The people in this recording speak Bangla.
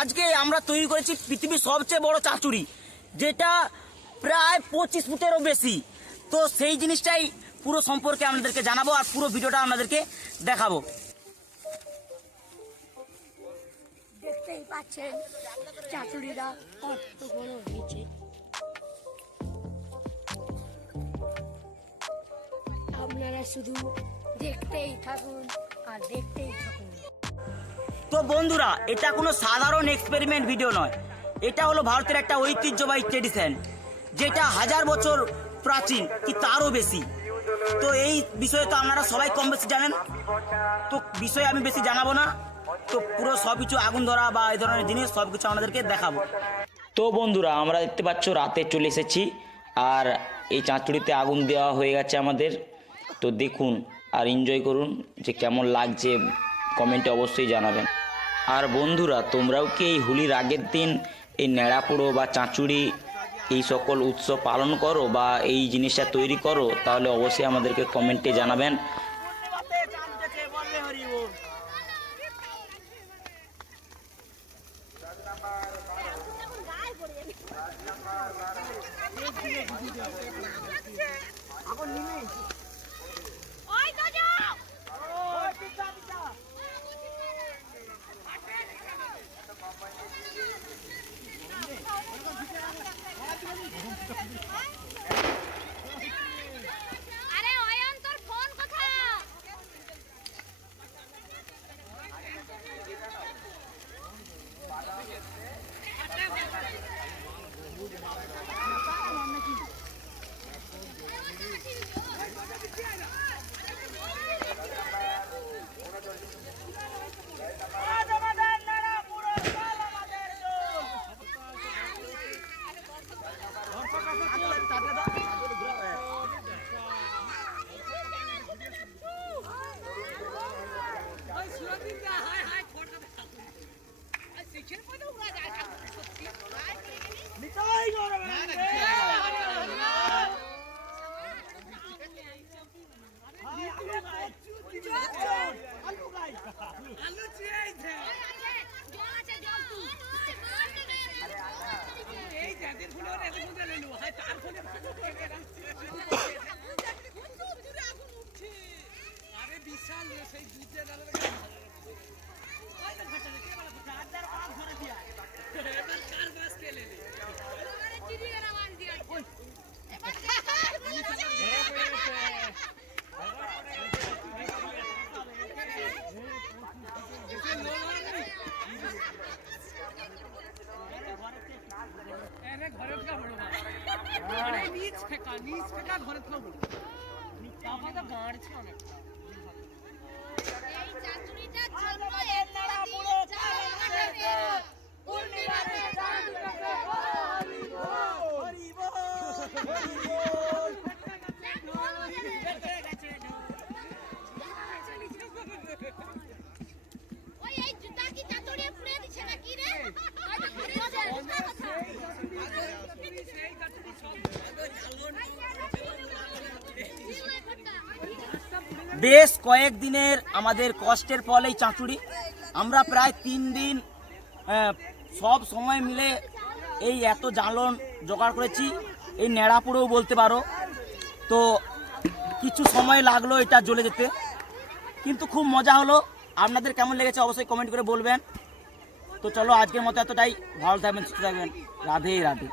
আজকে আমরা তৈরি করেছি পৃথিবীর সবচেয়ে বড় চাঁচুড়ি, যেটা প্রায় 25 ফুটেরও বেশি। তো সেই জিনিসটাই পুরো সম্পর্কে আপনাদেরকে জানাবো আর পুরো ভিডিওটা আপনাদেরকে দেখাবো। দেখতেই পাচ্ছেন চাঁচুড়িটা কত বড় হয়েছে। আপনারা শুধু দেখতেই থাকুন আর দেখতেই থাকুন। তো বন্ধুরা, এটা কোনো সাধারণ এক্সপেরিমেন্ট ভিডিও নয়, এটা হলো ভারতের একটা ঐতিহ্যবাহী ট্রেডিশন, যেটা 1000 বছর প্রাচীন কি তারও বেশি। তো এই বিষয়ে তো আপনারা সবাই কম বেশি জানেন, তো বিষয়ে আমি বেশি জানাবো না। তো পুরো সব কিছু আগুন ধরা বা এই ধরনের জিনিস সব কিছু আপনাদেরকে দেখাবো। তো বন্ধুরা, আমরা দেখতে পাচ্ছ রাতে চলে এসেছি আর এই চাঁচুড়িতে আগুন দেওয়া হয়ে গেছে আমাদের। তো দেখুন আর এনজয় করুন, যে কেমন লাগছে কমেন্টে অবশ্যই জানাবেন। আর বন্ধুরা, তোমরাও কি এই হোলির আগের দিন এই ন্যাড়া পোড়ো বা চাঁচুড়ি এই সকল উৎসব পালন করো বা এই জিনিসটা তৈরি করো? তাহলে অবশ্যই আমাদেরকে কমেন্টে জানাবেন। বেশ কয়েকদিনের আমাদের কষ্টের ফল এই চাঁচুড়ি। আমরা প্রায় 3 দিন সব সময় মিলে এই এত জ্বালন জোগাড় করেছি, এই ন্যাড়া পোড়েও বলতে পারো। তো কিছু সময় লাগলো এটা জ্বলে যেতে, কিন্তু খুব মজা হলো। আপনাদের কেমন লেগেছে অবশ্যই কমেন্ট করে বলবেন। তো চলো আজকের মতো এতটাই, ভালো থাকবেন, সুস্থ থাকবেন, রাধে রাধে।